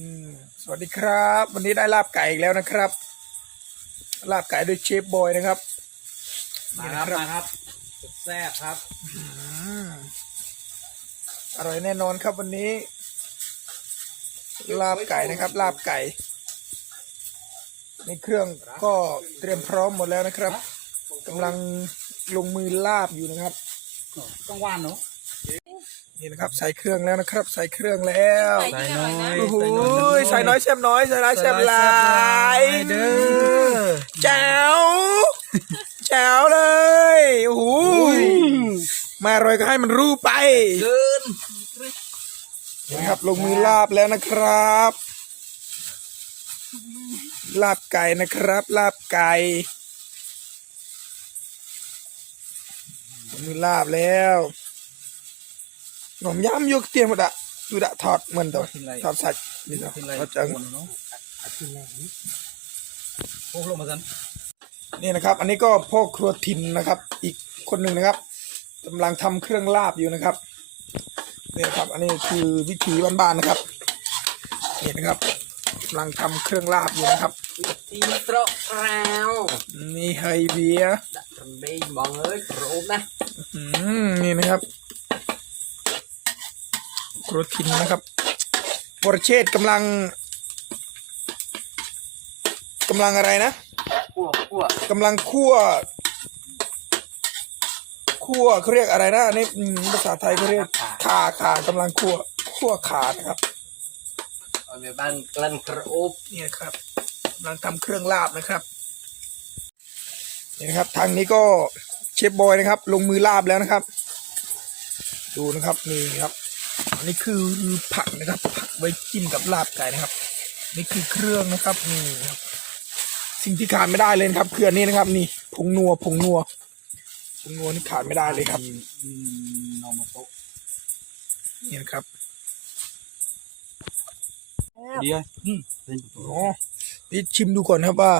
อืมสวัสดีครับ วันนี้ได้ลาบไก่อีกแล้วนะครับ ลาบไก่ด้วยเชฟบอยนะครับมาครับมาครับแซ่บครับอืมอร่อยแน่นอนครับวันนี้ ลาบไก่นะครับ ลาบไก่ ในเครื่องก็เตรียมพร้อมหมดแล้วนะครับกำลังลงมือลาบอยู่นะครับต้องหวานเนาะ นี่นะครับใส่เครื่องแล้วนะครับ ใส่เครื่องแล้วใส่น้อยโอ้โหใส่น้อยแซ่บน้อยใส่น้อยแซ่บหลายเด้อแจ๋วแจ๋วเลยโอ้โหมาอร่อยก็ให้มันรู้ไปเกินนะครับลงมือลาบแล้วนะครับ ลาบไก่นะครับ ลาบไก่ลงมือลาบแล้ว หนมย่ำยกเตียงหมดอะดูดะถอดเหมือนตัวถอดสัตว์นี่เนาะกินอะไรเขาจังเนาะพวกลงมาสันนี่นะครับ อันนี้ก็พ่อครัวทินนะครับ อีกคนหนึ่งนะครับกำลังทำเครื่องลาบอยู่นะครับนี่นะครับ อันนี้คือวิถีบ้านๆนะครับนี่นะครับกำลังทำเครื่องลาบอยู่นะครับทีโตรแล้วนี่ไฮเบียร์ดักเบย์มองเอ้ยโรบนะอืมนี่นะครับ ครัวทินนะครับวรเชษฐ์กำลังกำลังอะไรนะคั่วคั่วกำลังคั่วคั่วเขาเรียกอะไรนะนี่ภาษาไทยเขาเรียกขาขากำลังคั่วคั่วขานะครับเอาไปบ้านกลันกระโอบนี่นะครับกำลังทำเครื่องลาบนะครับนี่นะครับทางนี้ก็เชฟบอยนะครับ ลงมือลาบแล้วนะครับ ดูนะครับนี่ครับ นนี้คือผักนะครับ ผักไว้จิ้มกับลาบไก่นะครับ นี่คือเครื่องนะครับนี่ครับ สิ่งที่ขาดไม่ได้เลยนะครับ คืออันนี้นะครับ นี่ผงนัวผงนัวผงนัวนี่ขาดไม่ได้เลยครับนอมาโตนี่นะครับดียอืมอ๋อนี่ชิมดูก่อนนะครับว่า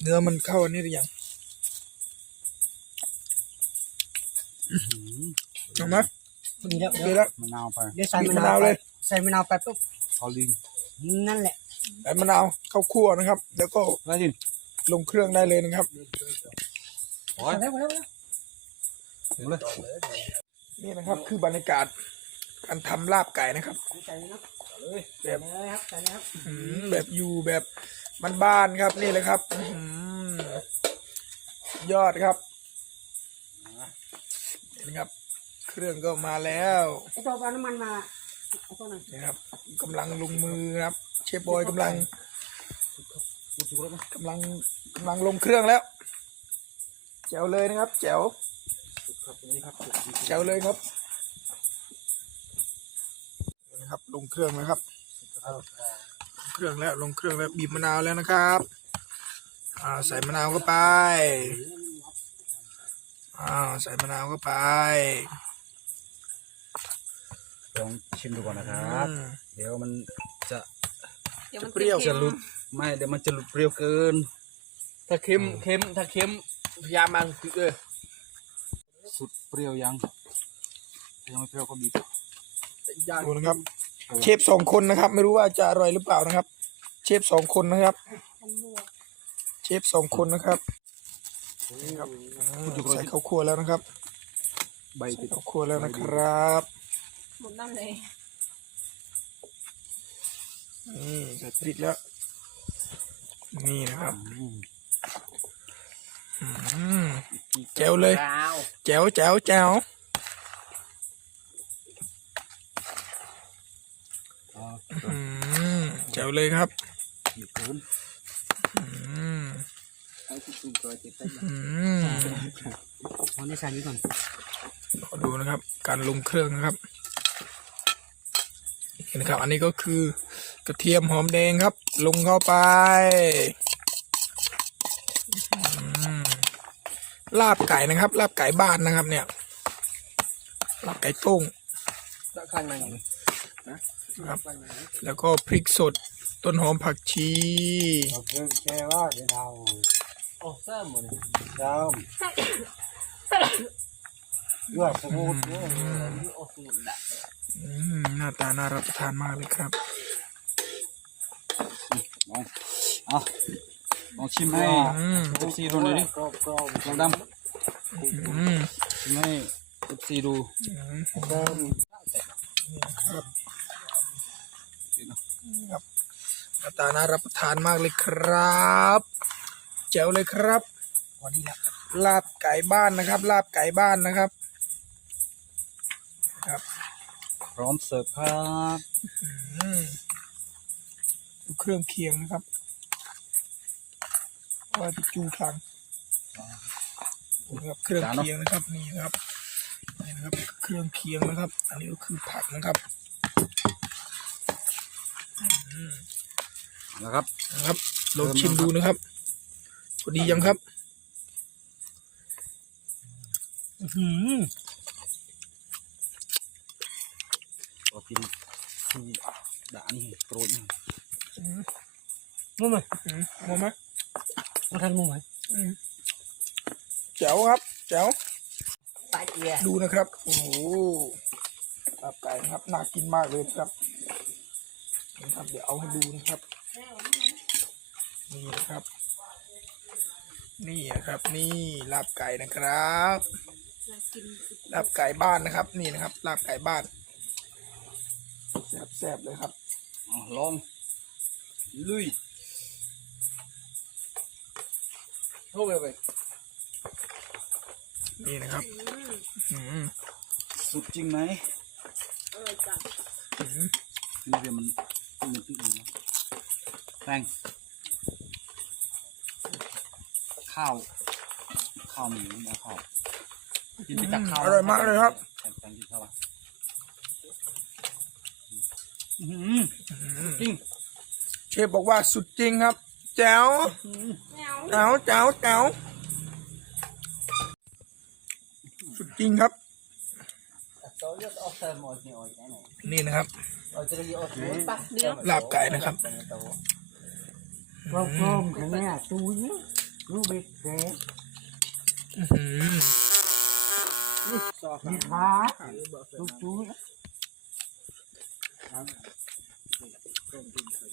เนื้อมันเข้าอันนี้หรือยังเอามาดีแล้วโอเคแล้วมะนาวไปเดี๋ยวใส่บีบมะมะนานาววไปเลยใส่มะนาวไปปุ๊บเอาลิงนั่นแหละ ใส่มะนาวเข้าคั่วนะครับ แล้วก็ไว้ดิลงเครื่องได้เลยนะครับ โอ้ยใส่แล้วใส่แล้วถึงเลยนี่นะครับคือบรรยากาศการทำลาบไก่นะครับ ใส่เลยนะแบบใส่เลยครับใส่เลยครับอืมแบบอยู่แบบบ้านๆครับนี่เลยครับอื้อหือยอดครับนี่นะครับ เครื่องก็มาแล้วไอ้ตัวเอาน้ำมันมาเอาตัวนั้นนี่ครับกำลังลงมือครับ เชฟบอยกำลังกำลังกำลังลงเครื่องแล้ว แจ๋วเลยนะครับ แจ๋วแจ๋วเลยครับนี่นะครับ ลงเครื่องแล้วครับลงเครื่องแล้วลงเครื่องแล้วบีบมะนาวแล้วนะครับอ่าใส่มะนาวเข้าไปอ่าใส่มะนาวเข้าไป ลองชิมดูก่อนนะครับอืมเดี๋ยวมันจะจะเปรี้ยวจะหลุดไม่เดี๋ยวมันจะหลุดเปรี้ยวเกิน ถ้าเค็มเค็มถ้าเค็มพยายามมันคือเออสุดเปรี้ยวยังยังไม่เปรี้ยวก็บีบย่างดูนะครับ เชฟสองคนนะครับ ไม่รู้ว่าจะอร่อยหรือเปล่านะครับ เชฟสองคนนะครับ เชฟสองคนนะครับนี่ครับอ่าใส่ข้าวคั่วแล้วนะครับใบใส่ติดข้าวคั่วแล้วนะครับ หมุนนั่นเลยนี่ใส่พริกแล้ว นี่นะครับอืมแจ๋วเลยราวแจ๋วแจ๋วแจ๋วอ่าอืมแจ๋วเลยครับบีบเกินอืมให้ทุกคนจอยติดได้อืมเอานี่ใส่นี้ก่อนขอดูนะครับ การลงเครื่องนะครับ นี่นะครับ อันนี้ก็คือกระเทียมหอมแดงครับ ลงเข้าไปอืมลาบไก่นะครับ ลาบไก่บ้านนะครับ เนี่ยลาบไก่ต้งตะข้างในนะครับ แล้วก็พริกสดต้นหอมผักชีเพิ่มแค่ว่าเดี๋ยวเราโอ้เส้นหมดเลยเริ่มด้วยสมุน โอ้สมุนดักอืมหน้าตาน่ารับประทานมากเลยครับลองเอาลองชิมให้อืมเอฟซีดูหน่อยดิกรอบกรอบลองดอืมำชิมให้เอฟซีดูเติมหน้าตาน่ารับประทานมากเลยครับแจ๋วเลยครับวันนี้ละลาบไก่บ้านนะครับ ลาบไก่บ้านนะครับ ครับ พร้อมเสิร์ฟครับอืมดูเครื่องเคียงนะครับ ว่าจะจูคลังนี่ครับเครื่องเคียงนะครับนี่นะครับนี่นะครับ เครื่องเคียงนะครับ อันนี้ก็คือผักนะครับนะครับนะครับลองชิมดูนะครับพอดียังครับ อื้อ หือก็กินที่ด่านี่โปรยนี่นู่นไหมอืมมองไหมมาทันมุ้งไหมอืมแจ๋วครับแจ๋วตายเกียดูนะครับ โอ้โหลาบไก่นะครับ น่ากินมากเลยนะครับนี่ครับ เดี๋ยวเอาให้ดูนะครับ นี่นะครับ นี่นะครับ นี่ลาบไก่นะครับลาบไก่บ้านนะครับ นี่นะครับลาบไก่บ้าน แซ่บๆเลยครับอะลอง ลุยโทษไปไปนี่นะครับอืมสุดจริงไหมอืมนี่เดี๋ยวมันมันติดนะแป้งข้าว ข้าวหมูนะข้าวกินไปจากข้าว อร่อยมากเลยครับ แป้งแป้งกินข้าวอะ อื้อหือจริงเชฟบอกว่าสุดจริงครับ แจ๋วแจ๋วแจ๋วแจ๋วสุดจริงครับโต๊ะยศออกเติมหมดเนี่ยโอ้ยแน่นอนนี่นะครับโอ้ยจะได้ออกเติมปักเดียวลาบไก่นะครับกรอบกรอบข้างหน้าตู้นี้รู้เบ็ดแซ่อื้อหือ มีขาลูกตู้ อ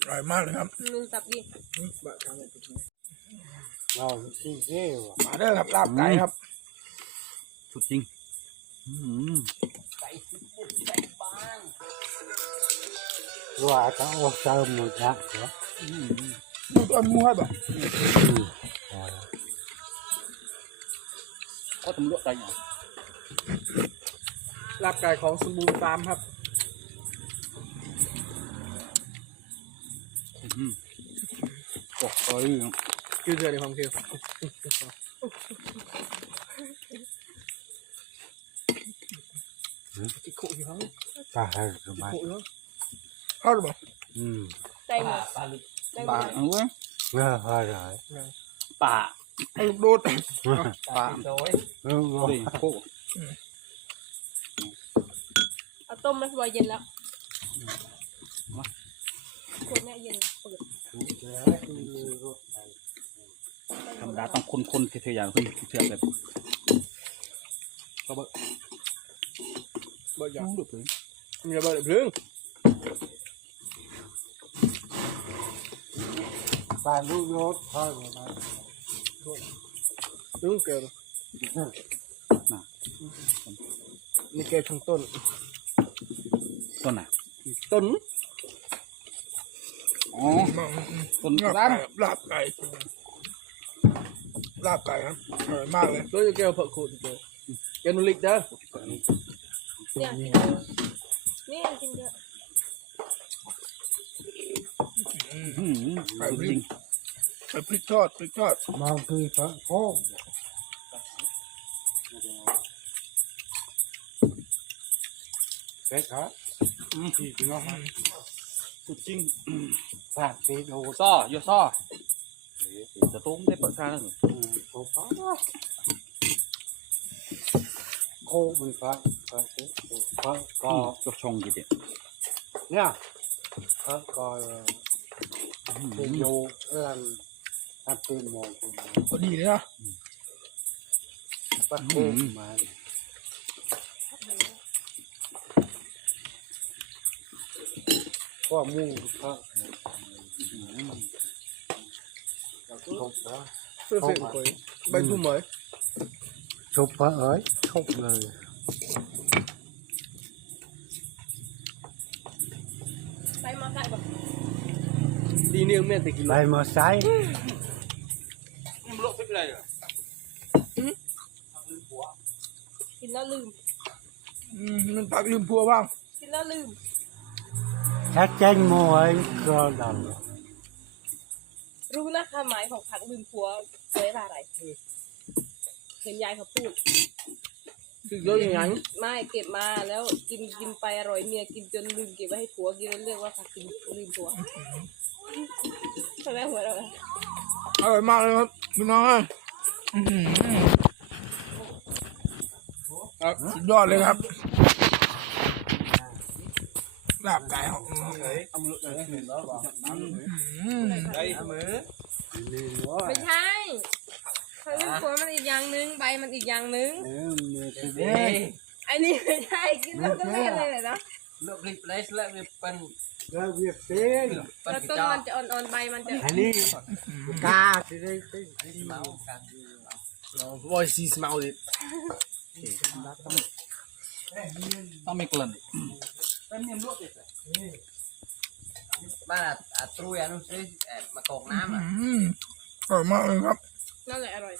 ร่อยมากเลยครับลุงตับดิเราที่เกี้ยวมาเด้อครับลาบไก่ครับ สุดจริงอื้อหือว่าจะออกเติมหมดละเหรออื้อหือดูตัวมูให้บ่ก็ตำรวจใจเหรอลาบไก่ของสมบูรณ์ฟาร์มครับ อื้อหือบอกเอ้ยคือเดือดในความเค็มอีกโคอีกครั้งตายสบายโคอีกครั้งเข้าหรือเปล่าอืมใจหมดปาดเอาเว้ยเมื่อหายหายป่าเอาลูกโดดปาเออเฮ้ยโคเอาต้มมาสบายเย็นแล้ว ขวดเนี่เย็นเปิดธรรมดาต้องคนๆเทียอย่างขึ้นเทียแบบก็เบิร์เบิร์อย่างดูดูเลยมีระเบิดเรื่องปลาลูกยอดหมดละเรื่องเกินนี่เกิดทั้งต้น ต้นอะต้น อ๋อต้นลาบร้าไก่นลาบไก่ลาบไก่ครับอร่อยมากเลยต้นจะเกี่ยวเผือกขูดเจอเกนุลิกเด้อเนี่ยกินเยอะนี่กินเยอะอื้อหือสุดจริงใส่พริกทอดพริกทอดมองคือพระโค้งเด็กครับที่พี่น้อง สุดจริงปากตีโดซ่อโยซ่อจะตุ้มได้เปิดค่าแล้วเหรอโอ้ป้าโค้งมันฟ้าฟ้าฟ้าก็ก็ชงกี่เด็ดเนี่ยฟ้าก็เป็นโยเอื้อนถ้าเป็นมองเป็นพอดีเลยนะป้าโค้งมาก็มุ่งพระชุบนะเพื่อ พื่อนคุยใบทุ่มเหมยชุบเพอเอ้ยชุบเลยไปมาใส่แบบดีเนี่ยแม่แต่กินใบมอไซค์มันโลกเป็นไรเหรอกินแล้วลืมอืมมันพักลืมพัวบ้างกินแล้วลืม ถ้าเจ้งมวยก็ดังรู้นะความหมายของผักลืมผัวเรียกว่าอะไรเห็นยายเขาพูด คือเยอะอย่างนั้นไม่เก็บมาแล้วกินกินไปอร่อยเมียกินจนลืมเก็บไว้ให้ผัวกินแล้วเรียกว่าผักกินลืมผัวทำไมหัวเราะอร่อยมากเลยครับพี่น้องเอ้ยอื้อหือครับสุดยอดเลยครับ ลาบไก่ครับอื้อหือเอามือเลยเห็นแล้วบอกอืมไอ้มือนี่ว่าไม่ใช่ผักลืมผัวมันอีกอย่างหนึงใบมันอีกอย่างหนึงเออมีที่เด้ไอ้นี่ไม่ใช่กินแล้วก็เล่นเลยเหรอเนาะเลิกรีบเลยเลิกรีบเป็นแล้วเวียดเป็นเป็นแล้วกต้ระนจอมันจะอ่อนๆใบมันจะอันนี้กาที่ได้ที่เมากันบอยซีสมาดิต้องมีกลิ่น บ้านอะตรุยอะนู้นสิมากอกน้ำอะอืมอร่อยมากเลยครับ นั่นแหละอร่อย